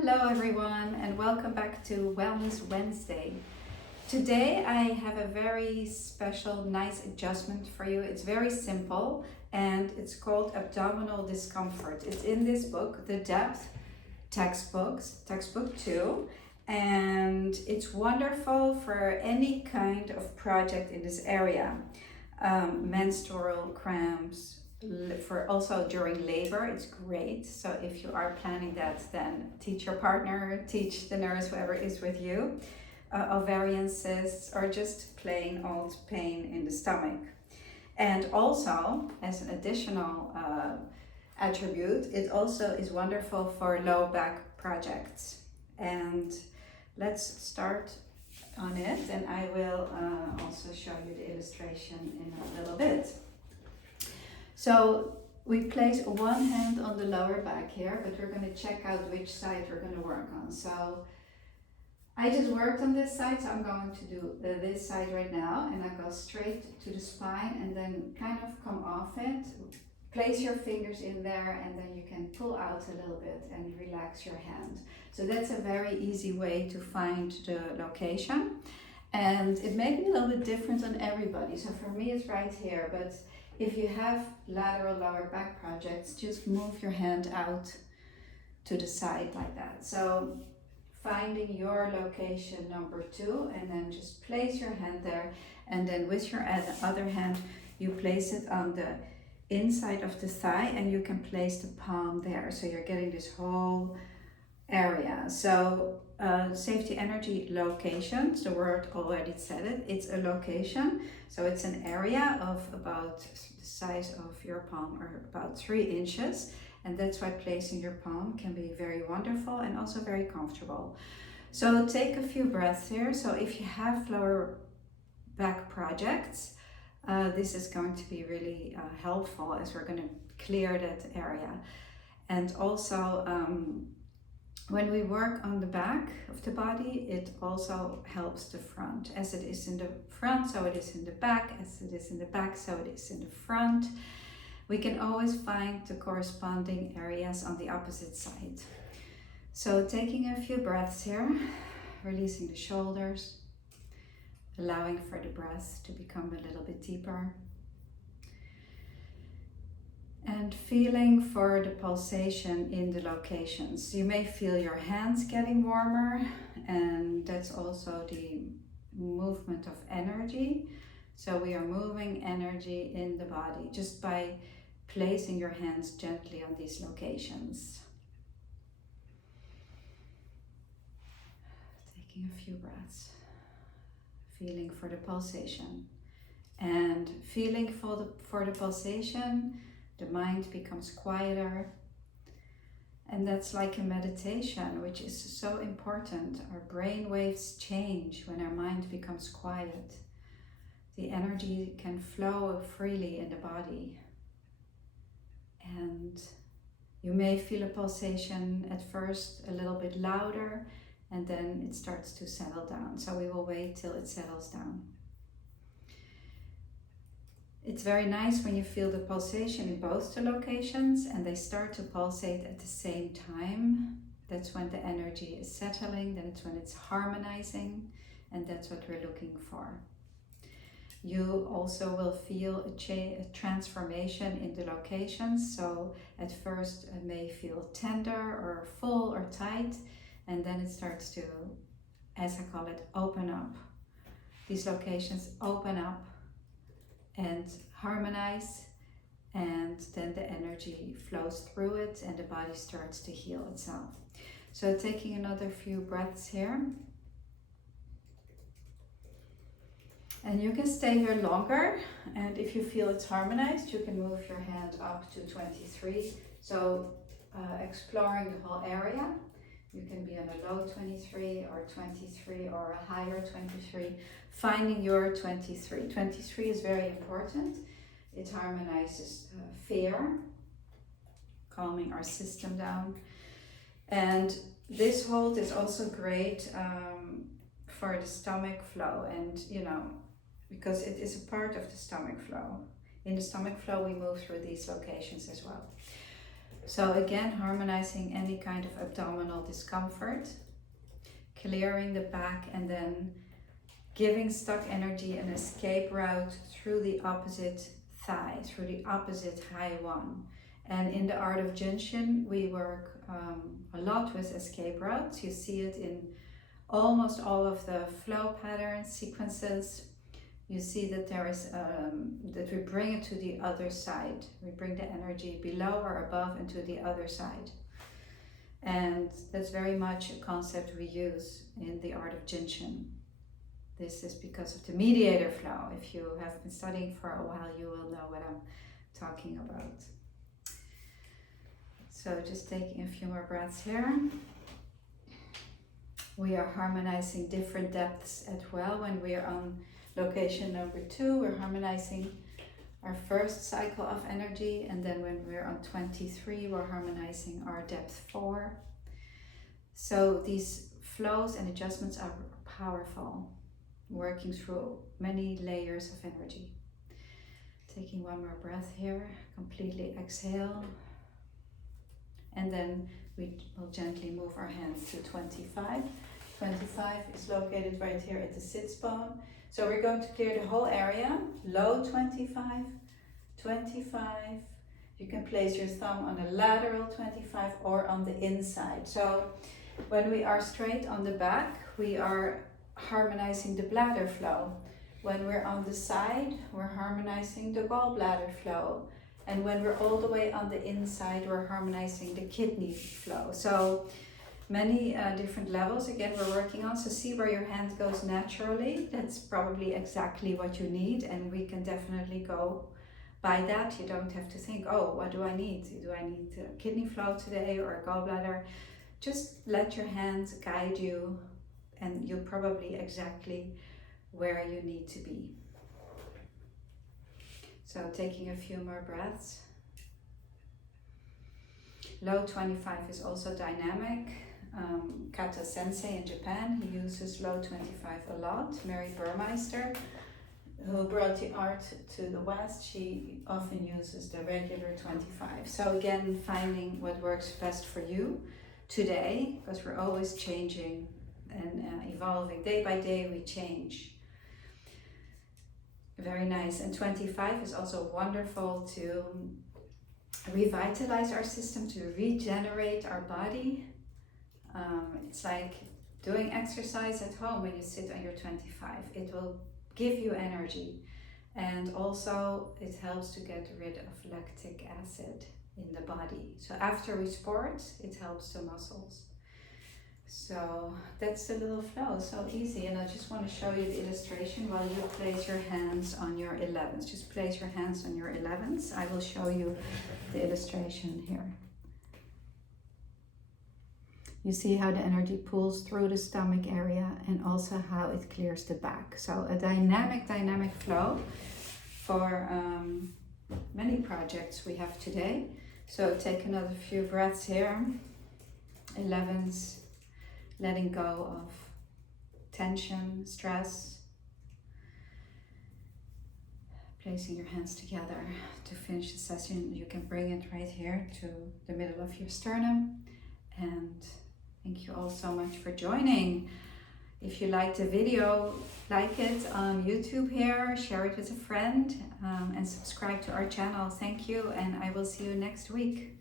Hello everyone and welcome back to Wellness Wednesday. Today I have a very special, nice adjustment for you. It's very simple and it's called abdominal discomfort. It's in this book, The Depth textbook 2, and it's wonderful for any kind of project in this area. Menstrual cramps, for also during labor, it's great. So if you are planning that, then teach your partner, teach the nurse, whoever is with you. Ovarian cysts, or just plain old pain in the stomach. And also, as an additional attribute, it also is wonderful for low back projects. And let's start on it, and I will also show you the illustration in a little bit. So we place one hand on the lower back here, but we're going to check out which side we're going to work on. So I just worked on this side, so I'm going to do this side right now, and I go straight to the spine and then kind of come off it. Place your fingers in there and then you can pull out a little bit and relax your hand. So that's a very easy way to find the location, and it may be a little bit different on everybody. So for me it's right here, but if you have lateral lower back projects, just move your hand out to the side like that. So finding your location number 2, and then just place your hand there, and then with your other hand you place it on the inside of the thigh, and you can place the palm there, so you're getting this whole area. So safety energy locations, the word already said it, it's a location. So it's an area of about the size of your palm, or about 3 inches, and that's why placing your palm can be very wonderful and also very comfortable. So take a few breaths here. So if you have lower back projects, this is going to be really helpful, as we're going to clear that area. And also when we work on the back of the body, it also helps the front. As it is in the front, so it is in the back. As it is in the back, so it is in the front. We can always find the corresponding areas on the opposite side. So taking a few breaths here, releasing the shoulders, allowing for the breath to become a little bit deeper. And feeling for the pulsation in the locations. You may feel your hands getting warmer, and that's also the movement of energy. So we are moving energy in the body just by placing your hands gently on these locations. Taking a few breaths, feeling for the pulsation, and feeling for the pulsation. The mind becomes quieter, and that's like a meditation, which is so important. Our brain waves change when our mind becomes quiet. The energy can flow freely in the body, and you may feel a pulsation at first a little bit louder, and then it starts to settle down. So we will wait till it settles down. It's very nice when you feel the pulsation in both the locations and they start to pulsate at the same time. That's when the energy is settling, then it's when it's harmonizing, and that's what we're looking for. You also will feel a transformation in the locations. So at first it may feel tender or full or tight, and then it starts to, as I call it, open up. These locations open up and harmonize, and then the energy flows through it and the body starts to heal itself. So taking another few breaths here. And you can stay here longer, and if you feel it's harmonized, you can move your hand up to 23. So exploring the whole area. You can be on a low 23 or 23 or a higher 23. Finding your 23. 23 is very important. It harmonizes fear, calming our system down. And this hold is also great for the stomach flow, and because it is a part of the stomach flow. In the stomach flow we move through these locations as well. So again, harmonizing any kind of abdominal discomfort, clearing the back, and then giving stuck energy an escape route through the opposite thigh, through the opposite high one. And in the art of jinshin, we work a lot with escape routes. You see it in almost all of the flow patterns, sequences. You see that there is that we bring it to the other side. We bring the energy below or above and to the other side. And that's very much a concept we use in the art of jinshin. This is because of the mediator flow. If you have been studying for a while, you will know what I'm talking about. So just taking a few more breaths here. We are harmonizing different depths as well. When we are on location number 2, we're harmonizing our first cycle of energy, and then when we're on 23, we're harmonizing our depth 4. So these flows and adjustments are powerful, working through many layers of energy. Taking one more breath here, completely exhale, and then we will gently move our hands to 25. 25 is located right here at the sits bone. So we're going to clear the whole area, low 25, 25. You can place your thumb on a lateral 25 or on the inside. So when we are straight on the back, we are harmonizing the bladder flow. When we're on the side, we're harmonizing the gallbladder flow. And when we're all the way on the inside, we're harmonizing the kidney flow. So many different levels again we're working on. So see where your hand goes naturally. That's probably exactly what you need, and we can definitely go by that. You don't have to think, oh, what do I need? Do I need kidney flow today or a gallbladder? Just let your hands guide you, and you're probably exactly where you need to be. So taking a few more breaths. Low 25 is also dynamic. Kata Sensei in Japan, he uses low 25 a lot. Mary Burmeister, who brought the art to the West, she often uses the regular 25. So again, finding what works best for you today, because we're always changing and evolving. Day by day we change. Very nice. And 25 is also wonderful to revitalize our system, to regenerate our body. It's like doing exercise at home when you sit on your 25. It will give you energy, and also it helps to get rid of lactic acid in the body. So after we sport, it helps the muscles. So that's the little flow, so easy. And I just want to show you the illustration while you place your hands on your 11s. Just place your hands on your 11s. I will show you the illustration here. You see how the energy pulls through the stomach area, and also how it clears the back. So a dynamic flow for many projects we have today. So take another few breaths here. 11s, letting go of tension, stress. Placing your hands together to finish the session. You can bring it right here to the middle of your sternum. And thank you all so much for joining. If you liked the video, like it on YouTube here, share it with a friend, and subscribe to our channel. Thank you, and I will see you next week.